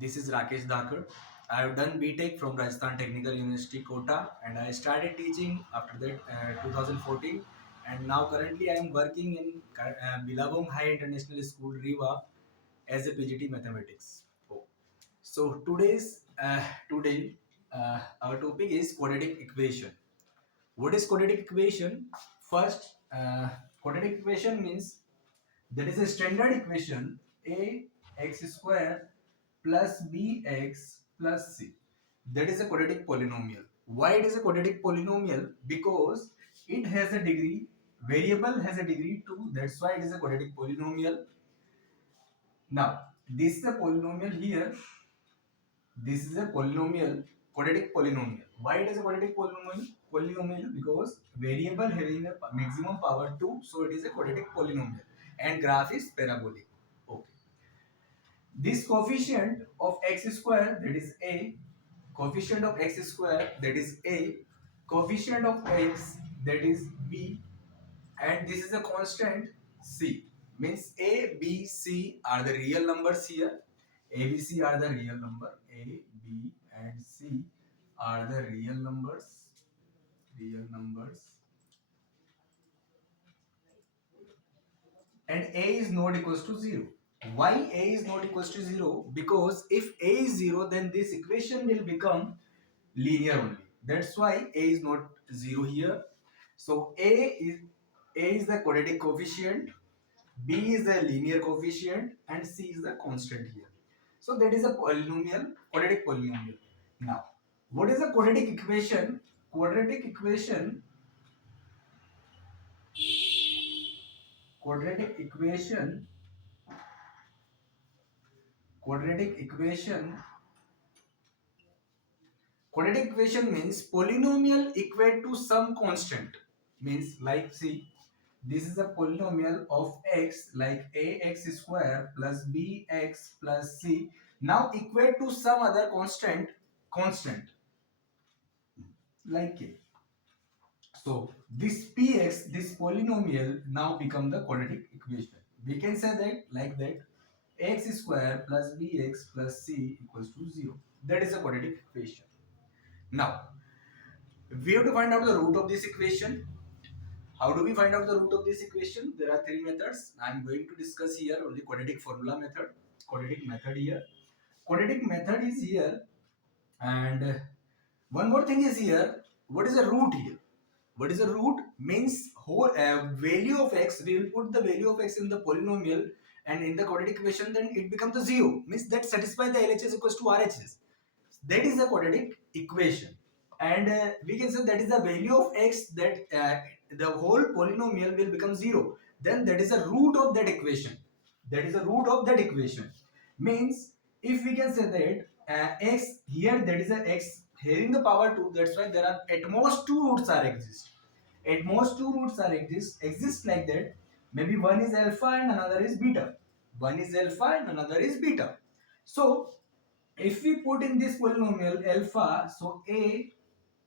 This is Rakesh Dakar. I have done BTech from Rajasthan Technical University, Kota, and I started teaching after that 2014. And now currently I am working in Billabong High International School, Riva, as a PGT Mathematics. Oh. So today our topic is quadratic equation. What is quadratic equation? First, quadratic equation means there is a standard equation a x square plus bx plus c. That is a quadratic polynomial. Why it is a quadratic polynomial? Because it has a degree, variable has a degree 2. That's why it is a quadratic polynomial. Now, this is a polynomial here. This is a polynomial, quadratic polynomial. Why it is a quadratic polynomial? Polynomial because variable having a maximum power 2, so it is a quadratic polynomial. And graph is parabolic. Okay. This coefficient of x square, that is a, coefficient of x square, that is a, coefficient of x, that is b, and this is a constant c. Means a, b, c are the real numbers here. A, B, C are the real number. A, B, and C are the real numbers. Real numbers. And A is not equals to 0. Why A is not equals to 0? Because if A is 0, then this equation will become linear only. That's why A is not 0 here. So A is the quadratic coefficient, B is the linear coefficient, and C is the constant here. So that is a polynomial, quadratic polynomial. Now, what is a quadratic equation? Quadratic equation, quadratic equation, quadratic equation, quadratic equation means polynomial equate to some constant. Means like see, this is a polynomial of x like ax square plus bx plus c. Now equate to some other constant like k. So this px, this polynomial now become the quadratic equation. We can say that like that x square plus bx plus c equals to 0. That is a quadratic equation. Now we have to find out the root of this equation. How do we find out the root of this equation? There are three methods. I am going to discuss here only quadratic formula method. Quadratic method here. Quadratic method is here, and one more thing is here. What is the root here? What is the root? Means whole value of x. We will put the value of x in the polynomial and in the quadratic equation. Then it becomes the 0. Means that satisfies the LHS equals to RHS. That is the quadratic equation, and we can say that is the value of x that the whole polynomial will become 0. Then that is the root of that equation. That is the root of that equation. Means if we can say that x here, that is a x having the power 2. That's why there are at most two roots are exist. At most two roots are exist like that. Maybe one is alpha and another is beta. One is alpha and another is beta. So if we put in this polynomial alpha, so a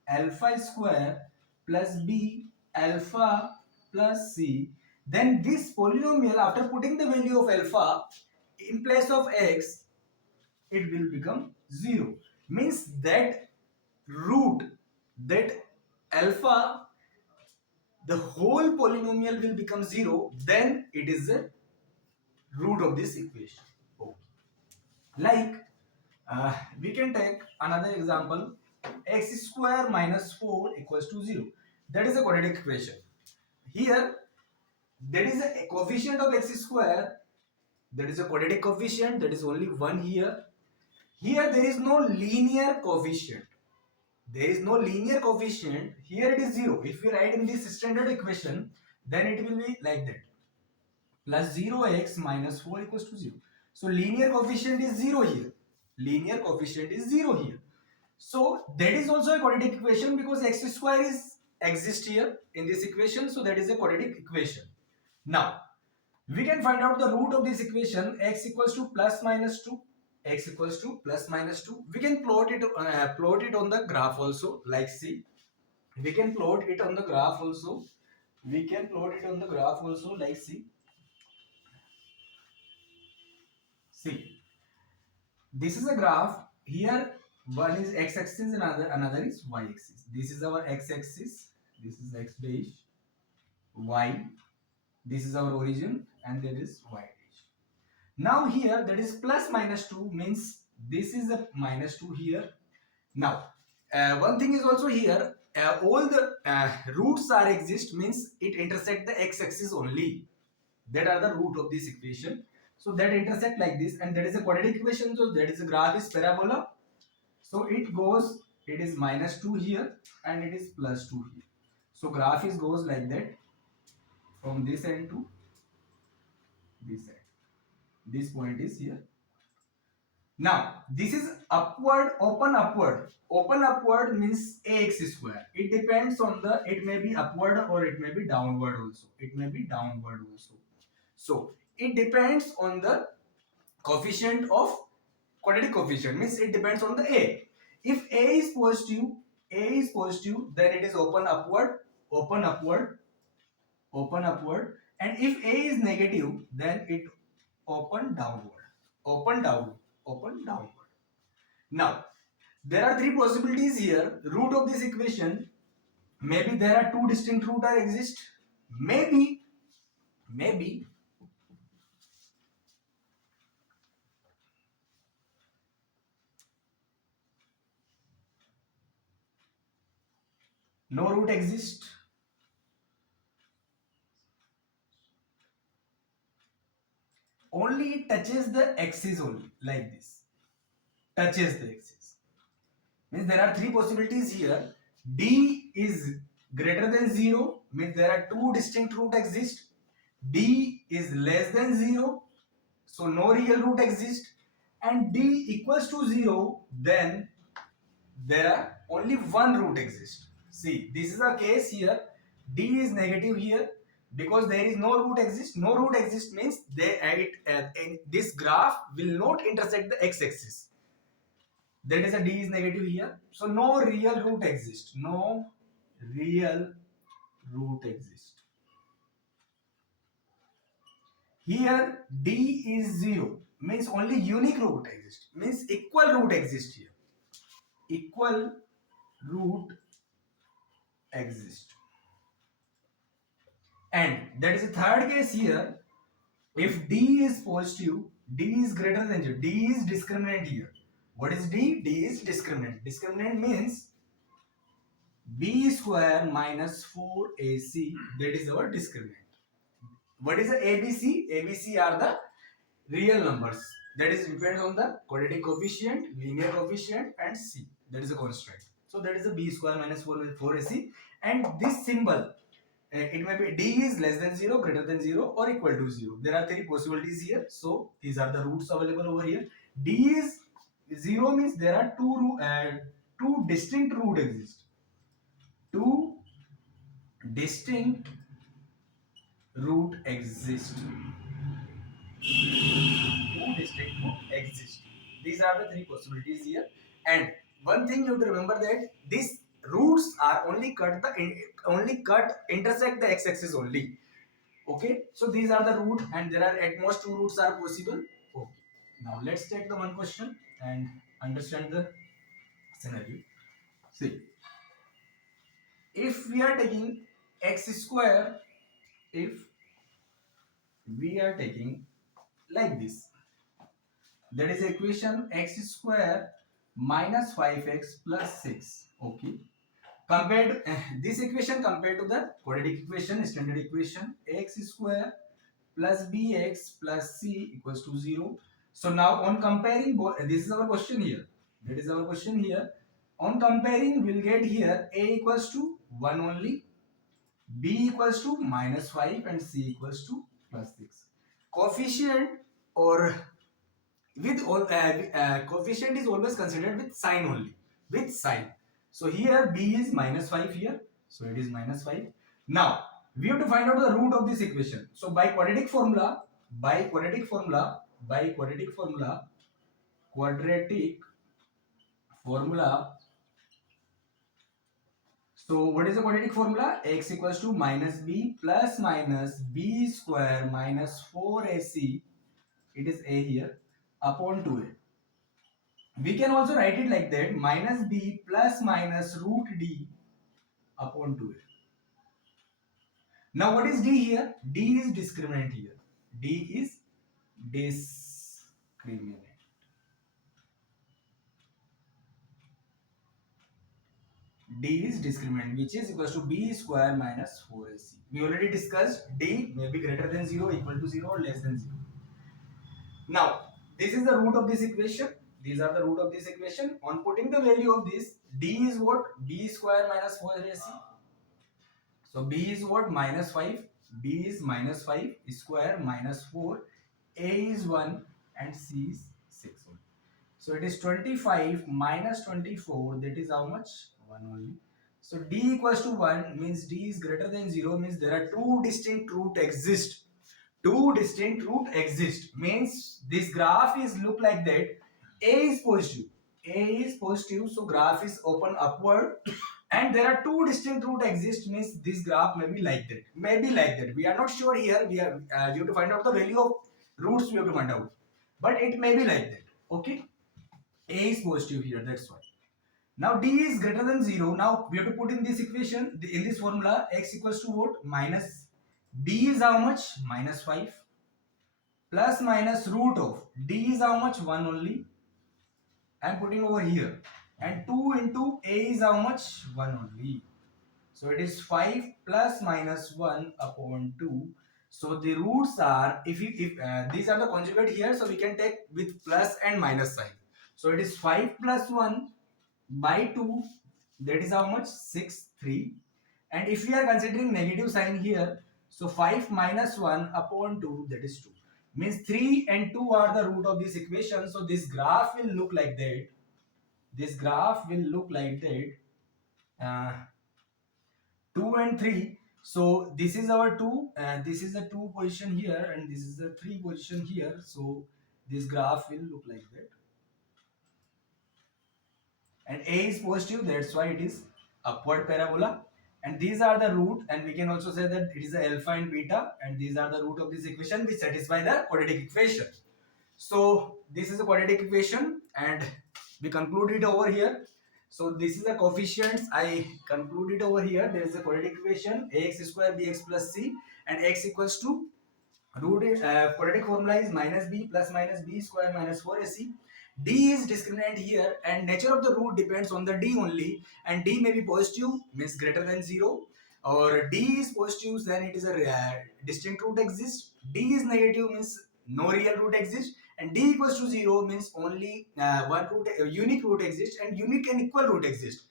alpha square plus b alpha plus c, then this polynomial after putting the value of alpha in place of x, it will become 0. Means that root, that alpha, the whole polynomial will become 0. Then it is the root of this equation. Okay. Like we can take another example, x square minus 4 equals to 0. That is a quadratic equation. Here there is a coefficient of x square, that is a quadratic coefficient, that is only 1 here. Here there is no linear coefficient. There is no linear coefficient. Here it is 0. If we write in this standard equation, then it will be like that. Plus 0x minus 4 equals to 0. So linear coefficient is 0 here. Linear coefficient is 0 here. So that is also a quadratic equation because x square is exist here in this equation. So that is a quadratic equation. Now we can find out the root of this equation, x equals to plus minus 2. X equals to plus minus 2. We can plot it on the graph also, like see. We can plot it on the graph also. We can plot it on the graph also, like see. See. this is a graph. Here one is x-axis, another is y-axis. This is our x-axis, this is x dash, y, this is our origin, and there is y dash. Now here that is plus minus 2 means this is a minus 2 here. Now one thing is also here, all the roots are exist means it intersect the x-axis only. That are the root of this equation. So that intersect like this, and that is a quadratic equation. So that is a graph is parabola. So it goes, it is minus 2 here and it is plus 2 here. So graph is goes like that from this end to this end. This point is here. Now this is upward, open upward. Open upward means ax square. It depends on the, it may be upward or it may be downward also. It may be downward also. So it depends on the coefficient of quadratic coefficient, means it depends on the a. If a is positive, then it is open upward, open upward, open upward, and if a is negative, then it open downward, open down, open downward. Now there are three possibilities here. Root of this equation, maybe there are two distinct root are exist, maybe no root exist, only it touches the axis only, like this, touches the axis. Means there are three possibilities here. D is greater than 0, means there are two distinct root exist. D is less than 0, so no real root exist. And D equals to 0, then there are only one root exist. See, this is a case here. D is negative here because there is no root exist. No root exist means this graph will not intersect the x-axis. That is a D is negative here. So no real root exists. No real root exists. Here D is 0 means only unique root exists. Means equal root exists here. Equal root exists. And that is the third case here. If D is positive, D is greater than 0. D is discriminant here. What is D? D is discriminant. Discriminant means b square minus 4ac, that is our discriminant. What is the ABC? ABC are the real numbers. That is depends on the quadratic coefficient, linear coefficient, and C. That is a constant. So that is a b square minus 4ac. And this symbol, it may be D is less than 0, greater than 0, or equal to 0. There are three possibilities here. So these are the roots available over here. D is 0 means there are two distinct root exist. Two distinct root exist. Two distinct root exist. These are the three possibilities here. And one thing you have to remember that these roots are only intersect the x-axis only. Okay, so these are the root, and there are at most two roots are possible. Okay. Now let's take the one question and understand the scenario. See, if we are taking x square, if we are taking like this, that is equation x square minus 5x plus 6. Okay, compared this equation compared to the quadratic equation, standard equation, x square plus bx plus c equals to 0. So now on comparing, this is our question here, that is our question here. On comparing, we'll get here a equals to 1 only, b equals to minus 5, and c equals to plus 6. Coefficient or with all coefficient is always considered with sign only, with sign. So here b is minus 5 here, so it is minus 5. Now we have to find out the root of this equation. So by quadratic formula, quadratic formula, so what is the quadratic formula? X equals to minus b plus minus b square minus 4ac, it is a here, upon 2a. We can also write it like that, minus b plus minus root d upon 2a. Now what is d here? D is discriminant here. D is discriminant. D is discriminant, which is equals to b square minus 4ac. We already discussed d may be greater than 0, equal to 0, or less than 0. Now, this is the root of this equation. These are the root of this equation. On putting the value of this, d is what? B square minus 4ac. So b is what? Minus 5. B is minus 5 square minus 4. A is 1 and C is 6 only. So it is 25 minus 24. That is how much? 1 only. So d equals to 1 means d is greater than 0, means there are two distinct root exist. Two distinct root exist means this graph is look like that. A is positive. A is positive, so graph is open upward, and there are two distinct root exist means this graph may be like that. Maybe like that. We are not sure here. We have to find out the value of roots. We have to find out, but it may be like that. Okay. A is positive here. That's why. Now d is greater than 0. Now we have to put in this equation, in this formula, x equals to what? Minus b is how much? Minus 5 plus minus root of d is how much? 1 only. I'm putting over here. And 2 into a is how much? 1 only. So it is 5 plus minus 1 upon 2. So the roots are, if these are the conjugate here, so we can take with plus and minus sign. So it is 5 plus 1 by 2, that is how much? 6, 3. And if we are considering negative sign here, so 5 minus 1 upon 2, that is 2. Means 3 and 2 are the root of this equation. So this graph will look like that. This graph will look like that. 2 and 3. So this is our 2, this is the 2 position here, and this is the 3 position here. So this graph will look like that. And a is positive, that's why it is upward parabola. And these are the root, and we can also say that it is the alpha and beta, and these are the root of this equation which satisfy the quadratic equation. So this is a quadratic equation, and we conclude it over here. So this is the coefficients. I conclude it over here. There is a quadratic equation, ax square bx plus c, and x equals to root quadratic formula is minus b plus minus b square minus 4ac. D is discriminant here, and nature of the root depends on the d only, and d may be positive means greater than 0, or d is positive then it is a distinct root exists. D is negative means no real root exists, and d equals to 0 means only one root, unique root exists, and unique and equal root exists.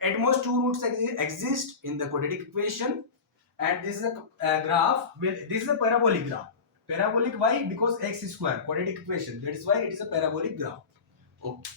At most two roots exist in the quadratic equation. And this is a graph with, this is a parabolic graph. Parabolic, why? Because x is square, quadratic equation, that is why it is a parabolic graph. Okay.